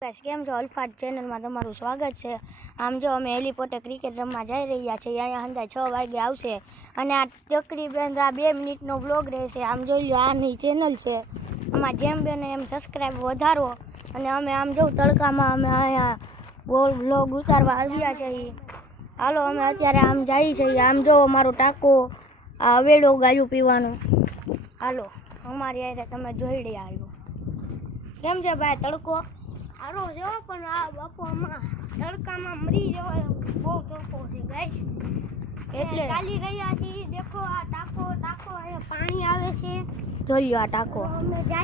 કેમ છો? અલ્ફાટ ચેનલમાં તમારું સ્વાગત છે। આમ જો અમે હેલીપોર્ટે ક્રિકેટ રમવા જઈ રહ્યા છીએ। અહીંયા અંદાજ 6 વાગે આવશે અને આ તકરીબન 2 મિનિટનો વ્લોગ રહેશે। આમ જોઈ લો, આની ચેનલ છે, આમાં જેમ બને એમ સબસ્ક્રાઈબ વધારો। અને અમે આમ જો તડકામાં અમે અહીંયા વ્લોગ ઉતારવા આવ્યા છીએ। હાલો અમે અત્યારે આમ જઈએ છીએ। આમ જો અમારો ટાંકો આ અવેડો ગાયું પીવાનું। હાલો અમારી આરે તમે જોઈ રહ્યા આવ્યો કેમ છે ભાઈ તડકો? હારો જો પણ આ બપોરમાં તડકામાં મરી જવાય બહુ તડકો છે ગાઈસ। એટલે ચાલી રહ્યા છીએ। દેખો આ ટાંકો અહીંયા પાણી આવે છે, જોઈ લો આ ટાંકો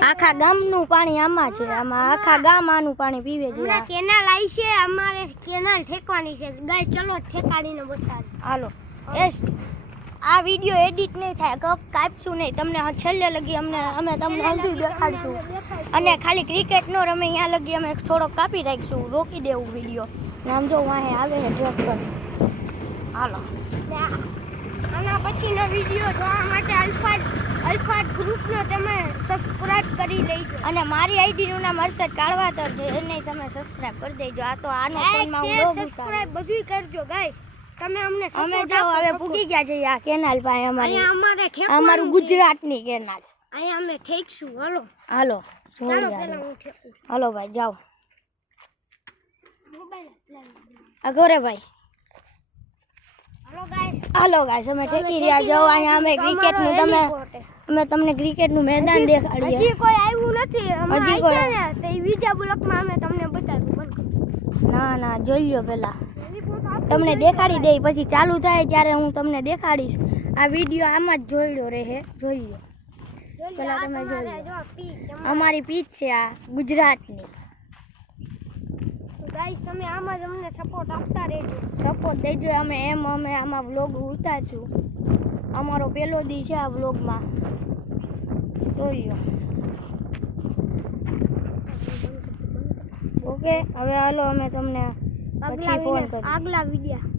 આખા ગામનું પાણી આમાં છે। આમાં આખા ગામ આનું પાણી પીવે છે। હમણાં કેનાલ આવી છે, અમારે કેનાલ ઠેકવાની છે ગાઈસ। ચલો ઠેકાડીને બતાવીએ। હાલો આ વિડીયો એડિટ નહીં થાય, કાપશું નહીં, તમને છેલ્લે લગી અમે તમને હલ્દી દેખાડશું। અને ખાલી ક્રિકેટ નો રમે ત્યાં લગી અમે થોડોક કાપી રાખીશું, રોકી દેવું વિડીયો। આમ જો વાહે આવે છે ટ્રેક્ટર। હાલો આના પછીનો વિડીયો જોવા માટે અલ્ફાટ ગ્રુપનો તમે સબસ્ક્રાઇબ કરી લેજો। અને મારી આઈડીનું નામ હર્ષદ કાળવાતર છે, એને તમે સબસ્ક્રાઇબ કરી દેજો। આ તો આનો ફોનમાં હું લોગ સબસ્ક્રાઇબ બધું કરજો ગાઈસ। તમે અમને અમે જાવ હવે પૂગી ગયા છે આ કેનાલ પાસે અમારી। અમારે અમારું ગુજરાતની કેનાલ અહીંયા અમે ઠેકશું। હાલો હાલો ભાઈ જાઓ અગોરે ભાઈ। હાલો ગાઈસ અમે ઠેકી રહ્યા જાઓ। અહીંયા અમે ક્રિકેટનું અમે તમને ક્રિકેટનું મેદાન દેખાડીએ। હજી કોઈ આવ્યું નથી, હજી કોઈ ને તે બીજા બ્લોકમાં અમે તમને બતાડું। ના જોઈ લો પેલા તમને દેખાડી દે, પછી ચાલુ થાય ત્યારે હું તમને દેખાડીશ। આ વિડીયો આમાં જ જોઈડો રહે, જોઈ લો પેલા તમે જોઈ લો। અમારી પીચ છે આ ગુજરાતની ગાઈસ। તમે આમાં જ અમને સપોર્ટ આપતા રહેજો, સપોર્ટ દેજો। અમે આમાં વ્લોગ ઉતારશું। અમારો પહેલો દી છે આ વ્લોગમાં, જોઈ લો। ઓકે હવે હાલો અમે તમને પછી ફોન કરીએ આગલા વિડીયો।